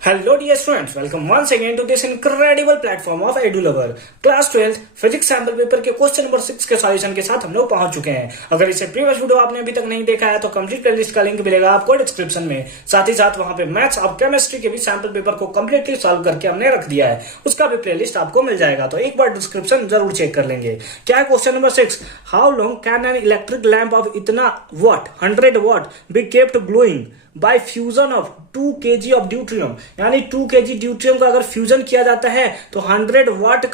Hello dear students, welcome once again to this incredible platform of EduLover. Class 12 physics sample paper के question number 6 के solution के साथ हम लोग पहुंच चुके हैं। अगर इसे प्रीवियस वीडियो आपने अभी तक नहीं देखा है तो कंप्लीट प्लेलिस्ट का लिंक मिलेगा आपको डिस्क्रिप्शन में। साथ ही साथ वहां पे मैथ्स और केमिस्ट्री के भी सैंपल पेपर को कंप्लीटली सॉल्व करके हमने रख दिया है, उसका भी प्लेलिस्ट आपको मिल जाएगा, तो एक बार डिस्क्रिप्शन जरूर चेक कर लेंगे। क्या है question number 6, how long can an electric lamp of इतना watt 100 watt be kept glowing by fusion of 2 kg of deuterium. यानी 2 kg ड्यूट्रियम का अगर फ्यूजन किया जाता है तो 100 वाट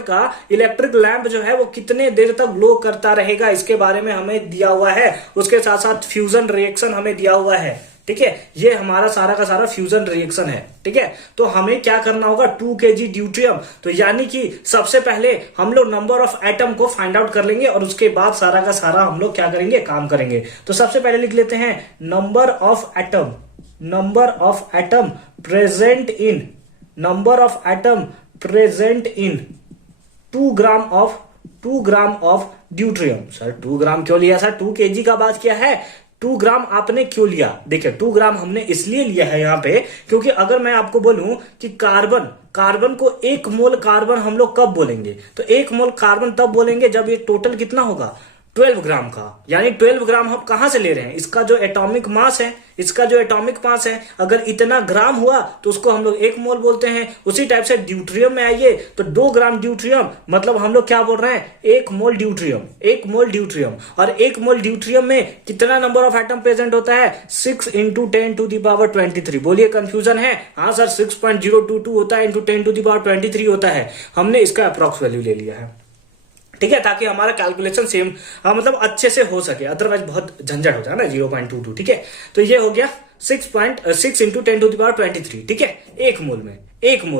का इलेक्ट्रिक लैंप जो है वो कितने देर तक ग्लो करता रहेगा, इसके बारे में हमें दिया हुआ है। उसके साथ साथ फ्यूजन रिएक्शन हमें दिया हुआ है, ठीक है। ये हमारा सारा का सारा फ्यूजन रिएक्शन है, ठीक है। तो हमें क्या करना होगा, 2 kg ड्यूट्रियम, तो यानी कि सबसे पहले हम लोग नंबर ऑफ एटम को फाइंड आउट कर लेंगे और उसके बाद सारा का सारा हम लोग क्या करेंगे, काम करेंगे। तो सबसे पहले लिख लेते हैं number of atom present in 2 gram of deuterium. Sir 2 ग्राम क्यों लिया, सर 2 kg का बात किया है, 2 ग्राम आपने क्यों लिया? देखिए 2 ग्राम हमने इसलिए लिया है यहाँ पे क्योंकि अगर मैं आपको बोलूं कि कार्बन को 1 मोल कार्बन हम लोग कब बोलेंगे, तो 1 मोल कार्बन तब बोलेंगे जब ये टोटल कितना होगा, 12 ग्राम का। यानी 12 ग्राम हम कहां से ले रहे हैं, इसका जो एटॉमिक मास है, अगर इतना ग्राम हुआ तो उसको हम लोग 1 मोल बोलते हैं। उसी टाइप से ड्यूट्रियम में आइए तो 2 ग्राम ड्यूट्रियम मतलब हम लोग क्या बोल रहे हैं, 1 मोल ड्यूट्रियम। और 1 मोल ड्यूट्रियम में कितना नंबर ऑफ एटम प्रेजेंट होता है, 6 × 10⁻23। बोलिए कंफ्यूजन है? हाँ सर 6.022 होता है, × 10⁻23 होता है। हमने इसका अप्रॉक्स वैल्यू ले लिया है, ठीक है, ताकि हमारा कैलकुलेशन सेम मतलब अच्छे से हो सके, अदरवाइज बहुत झंझट होता है ना 0.22, ठीक है। तो ये हो गया 6 × 10⁻23, ठीक है, 1 मोल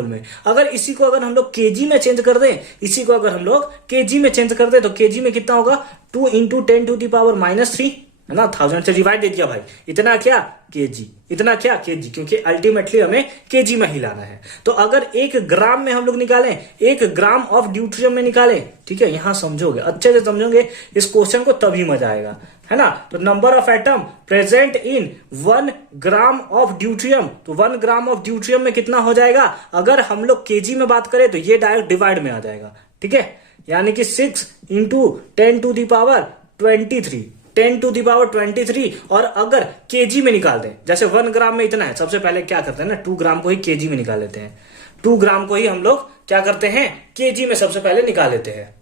में। अगर इसी को अगर हम लोग केजी में चेंज कर दें, तो केजी में कितना होगा, 2 × 10⁻³ है ना, 1000 से डिवाइड दे दिया भाई, इतना क्या केजी, क्योंकि अल्टीमेटली हमें केजी में ही लाना है। तो अगर 1 ग्राम में हम लोग निकालें, 1 ग्राम ऑफ ड्यूट्रियम में निकालें, ठीक है, यहां समझोगे, अच्छे से समझोगे इस क्वेश्चन को तभी मजा आएगा, है ना। तो number of atom present in 1 gram of deuterium, तो 1 ग्राम ऑफ ड्यूट्रियम में कितना हो जाएगा, अगर हम लोग केजी में बात करें तो ये डायरेक्ट डिवाइड में आ जाएगा, ठीक है। यानी कि 6 × 10⁻23 और अगर केजी में निकाल दें, जैसे 1 ग्राम में इतना है, सबसे पहले क्या करते हैं ना, 2 ग्राम को ही केजी में निकाल लेते हैं। 2 ग्राम को ही हम लोग क्या करते हैं, केजी में सबसे पहले निकाल लेते हैं।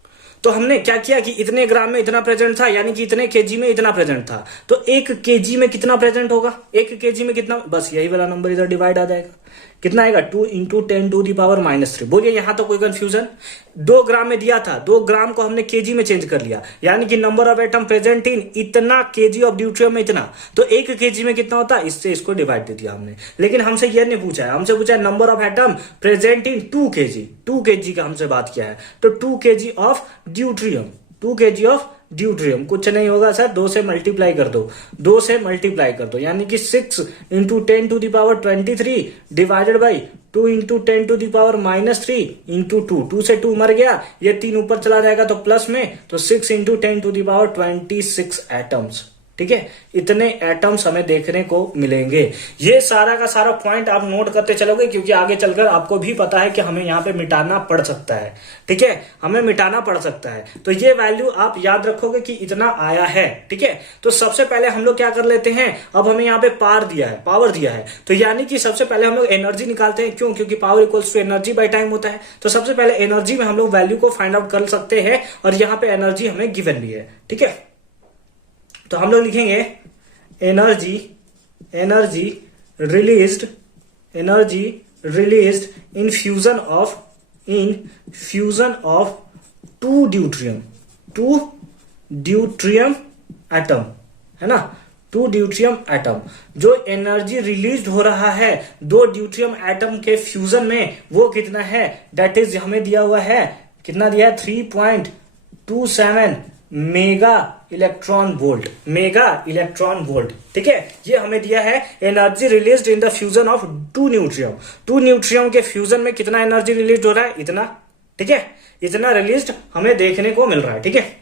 तो हमने क्या किया कि इतने ग्राम में इतना प्रेजेंट था, यानी कि इतने केजी में इतना प्रेजेंट था, तो 1 केजी में कितना प्रेजेंट होगा, 1 केजी में कितना, बस यही वाला नंबर इधर डिवाइड आ जाएगा, कितना आएगा, 2 × 10⁻³ बोलिए यहां तो कोई कंफ्यूजन। 2 ग्राम में दिया था, 2 ग्राम को हमने केजी में चेंज कर लिया, यानी कि number of atom present in इतना केजी ऑफ ड्यूट्रियम में इतना, तो 1 केजी में कितना होता है, इससे इसको डिवाइड दे दिया हमने। लेकिन हमसे यह नहीं पूछा है, हमसे पूछा है number of atom present in 2 kg का हमसे बात किया है, तो 2 kg ऑफ ड्यूट्रियम कुछ नहीं होगा सर, 2 से मल्टीप्लाई कर दो, यानी कि 6 × 10⁻23 डिवाइडेड बाई 2 × 10⁻³ इंटू 2 से 2 मर गया, ये 3 ऊपर चला जाएगा तो प्लस में, तो 6 × 10⁻26 एटम्स, ठीक है, इतने एटम्स हमें देखने को मिलेंगे। ये सारा का सारा पॉइंट आप नोट करते चलोगे, क्योंकि आगे चलकर आपको भी पता है कि हमें यहाँ पे मिटाना पड़ सकता है, ठीक है, हमें मिटाना पड़ सकता है। तो ये वैल्यू आप याद रखोगे कि इतना आया है, ठीक है। तो सबसे पहले हम लोग क्या कर लेते हैं, अब हमें यहाँ पे पावर दिया है, तो यानी कि सबसे पहले हम लोग एनर्जी निकालते हैं। क्यों? क्योंकि power equals to energy by time होता है। तो सबसे पहले एनर्जी में हम लोग वैल्यू को फाइंड आउट कर सकते हैं, और यहाँ पे एनर्जी हमें गिवन भी है, ठीक है। तो हम लोग लिखेंगे energy released in fusion of 2 deuterium atom, है ना, 2 ड्यूट्रियम एटम। जो एनर्जी रिलीज हो रहा है 2 ड्यूट्रियम एटम के फ्यूजन में, वो कितना है, दैट इज हमें दिया हुआ है, कितना दिया है, 3.27 मेगा इलेक्ट्रॉन वोल्ट, ठीक है, ये हमें दिया है। Energy released in the fusion of 2 न्यूट्रियम के फ्यूजन में कितना एनर्जी रिलीज हो रहा है, इतना, ठीक है, इतना रिलीज्ड हमें देखने को मिल रहा है, ठीक है।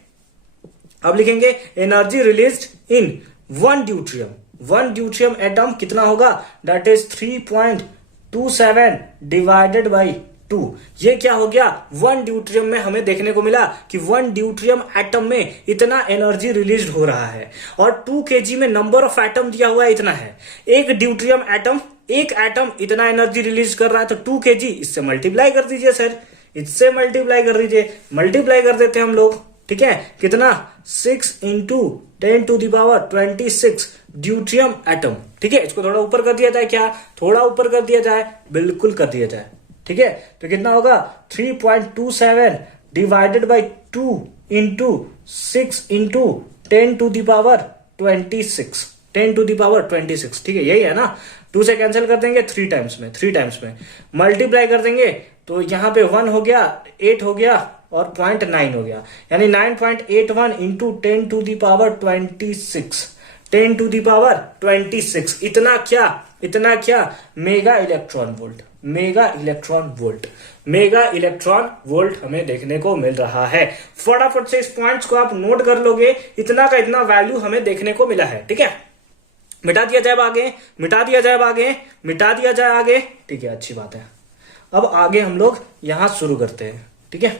अब लिखेंगे energy released in 1 deuterium, one deuterium atom कितना होगा, दैट इज 3.27 डिवाइडेड बाई 2। ये क्या हो गया, वन ड्यूट्रियम में हमें देखने को मिला कि वन ड्यूट्रियम एटम में इतना एनर्जी रिलीज हो रहा है, और 2 kg में नंबर ऑफ एटम दिया हुआ है इतना है। एक ड्यूट्रियम एटम, एक एटम इतना एनर्जी रिलीज कर रहा है, तो 2 kg, इससे मल्टीप्लाई कर दीजिए सर, इससे मल्टीप्लाई कर दीजिए, मल्टीप्लाई कर देते हैं हम लोग, ठीक है, कितना 6 इंटू 10⁻26 ड्यूट्रियम एटम, ठीक है। इसको थोड़ा ऊपर कर दिया जाए, क्या थोड़ा ऊपर कर दिया जाए, बिल्कुल कर दिया जाए, ठीक है। तो कितना होगा 3.27 डिवाइडेड बाई 2 इंटू 6 इंटू 10⁻26, 10⁻26, ठीक है, यही है ना। 2 से कैंसिल कर देंगे 3 टाइम्स में मल्टीप्लाई कर देंगे, तो यहां पे 1 हो गया, 8 हो गया और 0.9 हो गया, यानी 9.81 इंटू 10⁻26, 10⁻26, इतना क्या mega electron volt, mega electron volt हमें देखने को मिल रहा है। फटाफट से इस पॉइंट्स को आप नोट कर लोगे, इतना का इतना वैल्यू हमें देखने को मिला है, ठीक है। मिटा दिया जाए आगे, ठीक है, अच्छी बात है। अब आगे हम लोग यहां शुरू करते हैं, ठीक है।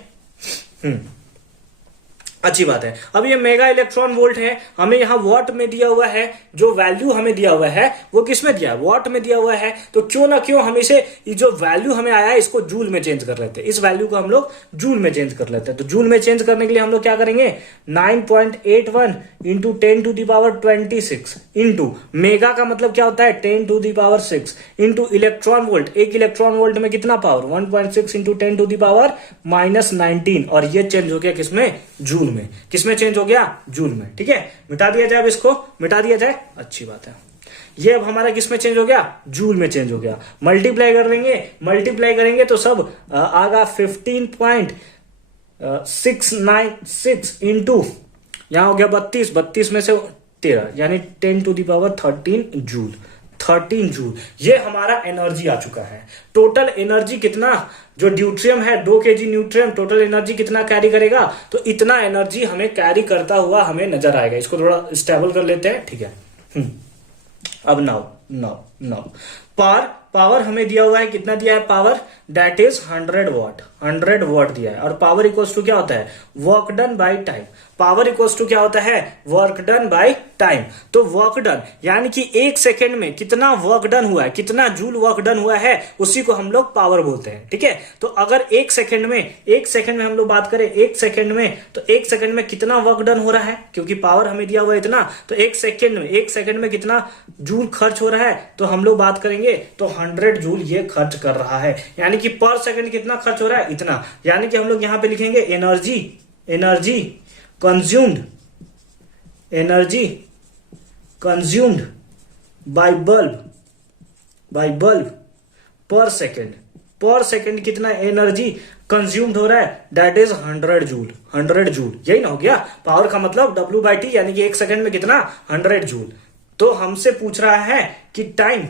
अच्छी बात है। अब ये मेगा इलेक्ट्रॉन वोल्ट है, हमें यहाँ वॉट में दिया हुआ है, जो वैल्यू हमें दिया हुआ है वो किस में दिया है, वॉट में दिया हुआ है। तो क्यों ना क्यों हम इसे, जो वैल्यू हमें आया है इसको जूल में चेंज कर लेते हैं, इस वैल्यू को हम लोग जूल में चेंज कर लेते हैं। तो जूल में चेंज करने के लिए हम लोग क्या करेंगे, 9.81 इंटू 10⁻26 इंटू मेगा का मतलब क्या होता है 10⁻6 इंटू इलेक्ट्रॉन वोल्ट, एक इलेक्ट्रॉन वोल्ट में कितना पावर 1.6 इंटू 10⁻−19, और ये चेंज हो गया किसमें, जूल में। किसमें चेंज हो गया, जूल में, ठीक है। मिटा दिया जाए, अब इसको मिटा दिया जाए, अच्छी बात है। ये अब हमारा किसमें चेंज हो गया, जूल में चेंज हो गया। मल्टीप्लाई करेंगे तो सब आगा 15.696 इंटू यहां हो गया 32 में से 13, यानी 10⁻13 जूल, 13 जूल। ये हमारा एनर्जी आ चुका है। टोटल एनर्जी कितना, जो ड्यूट्रियम है 2 kg न्यूट्रियम, टोटल एनर्जी कितना कैरी करेगा, तो इतना एनर्जी हमें कैरी करता हुआ हमें नजर आएगा। इसको थोड़ा स्टेबल कर लेते हैं, ठीक है। अब नाउ पावर हमें दिया हुआ है, कितना दिया है पावर, दैट इज 100 वॉट दिया है। और पावर इक्वल्स टू क्या होता है, work done by time. Power equals to क्या होता है, वर्क डन बाय टाइम। तो वर्क डन यानी कि 1 सेकेंड में कितना वर्क डन हुआ है, कितना जूल वर्क डन हुआ है, उसी को हम लोग पावर बोलते हैं, ठीक है। तो अगर 1 सेकेंड में हम लोग बात करें 1 सेकेंड में, तो 1 सेकेंड में कितना वर्क डन हो रहा है, क्योंकि पावर हमें दिया हुआ है इतना, तो 1 सेकेंड में कितना जूल खर्च हो रहा है, तो हम लोग बात करेंगे तो 100 जूल ये खर्च कर रहा है। यानी कि पर सेकेंड कितना खर्च हो रहा है, इतना। यानी कि हम लोग यहां पे लिखेंगे एनर्जी कंज्यूम्ड बाय बल्ब पर सेकेंड कितना एनर्जी कंज्यूम्ड हो रहा है, दैट इज 100 जूल। यही ना हो गया, पावर का मतलब W/T, यानी कि 1 सेकेंड में कितना 100 जूल। तो हमसे पूछ रहा है कि टाइम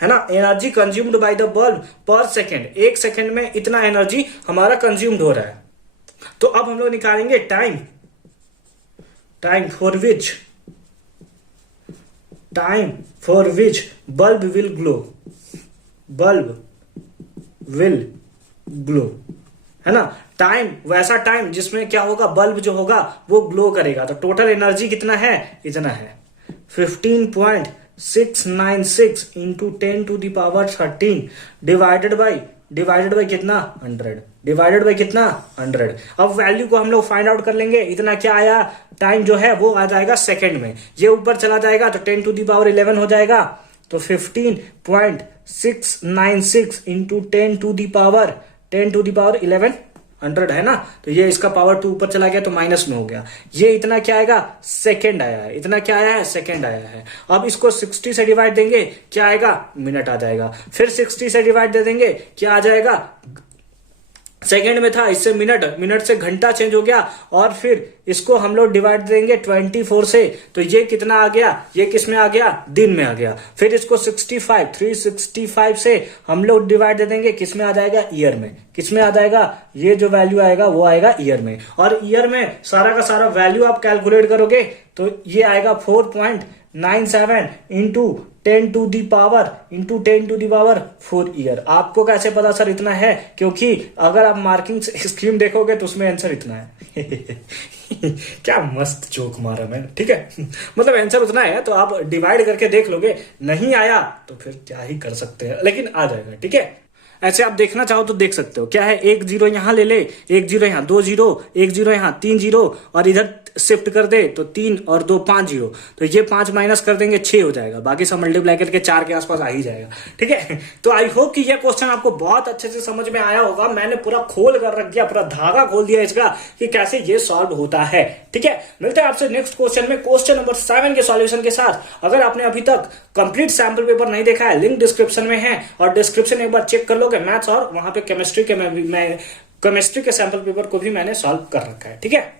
है ना, energy consumed by the bulb पर सेकेंड, 1 सेकेंड में इतना एनर्जी हमारा कंज्यूम्ड हो रहा है। तो अब हम लोग निकालेंगे time for which bulb will glow, है ना। टाइम, वैसा टाइम जिसमें क्या होगा, बल्ब जो होगा वो ग्लो करेगा। तो टोटल एनर्जी कितना है, इतना है 15.696 इंटू 10⁻13 डिवाइडेड बाई कितना 100। अब वैल्यू को हम लोग फाइंड आउट कर लेंगे, इतना क्या आया, टाइम जो है वो आ जाएगा सेकंड में, ये ऊपर चला जाएगा तो 10⁻11 हो जाएगा। तो 15.696 इंटू 10�11 100 है ना, तो ये इसका पावर 2 ऊपर चला गया तो माइनस में हो गया। ये इतना क्या आएगा, सेकंड आया है, इतना क्या आया है, सेकंड आया है। अब इसको 60 से डिवाइड देंगे, क्या आएगा, मिनट आ जाएगा। फिर 60 से डिवाइड दे देंगे, क्या आ जाएगा, सेकेंड में था, इससे मिनट से घंटा चेंज हो गया। और फिर इसको हम लोग डिवाइड देंगे 24 से, तो ये कितना आ गया, ये किस में आ गया, दिन में आ गया। फिर इसको 365 से हम लोग डिवाइड दे देंगे, किस में आ जाएगा, ईयर में। किस में आ जाएगा, ये जो वैल्यू आएगा वो आएगा ईयर में। और ईयर में सारा का सारा वैल्यू आप कैलकुलेट करोगे तो ये आएगा 97 into 10 to the power 4 year. आपको कैसे पता सर इतना है? क्योंकि अगर आप मार्किंग स्कीम देखोगे तो उसमें आंसर इतना है। क्या मस्त जोक मारा मैंने, ठीक है। मतलब आंसर उतना है, तो आप डिवाइड करके देख लोगे, नहीं आया तो फिर क्या ही कर सकते हैं, लेकिन आ जाएगा, ठीक है। ऐसे आप देखना चाहो तो देख सकते हो। क्या है, एक जीरो यहां ले ले, एक जीरो यहां, 2 जीरो, एक जीरो यहां, 3 जीरो, और इधर शिफ्ट कर दे तो 3 और 2 5 जीरो, तो ये 5 माइनस कर देंगे 6 हो जाएगा, बाकी सब मल्टीप्लाई करके 4 के आसपास आ ही जाएगा, ठीक है। तो आई होप कि यह क्वेश्चन आपको बहुत अच्छे से समझ में आया होगा। मैंने पूरा खोल कर रख दिया, पूरा धागा खोल दिया इसका कि कैसे ये सॉल्व होता है, ठीक है। मिलते हैं आपसे नेक्स्ट क्वेश्चन में, क्वेश्चन नंबर 7 के सॉल्यूशन के साथ। अगर आपने अभी तक कंप्लीट सैंपल पेपर नहीं देखा है, लिंक डिस्क्रिप्शन में है, और डिस्क्रिप्शन एक बार चेक कर लोगे मैथ्स, और वहां पे केमिस्ट्री के सैंपल पेपर को भी मैंने सॉल्व कर रखा है, ठीक है।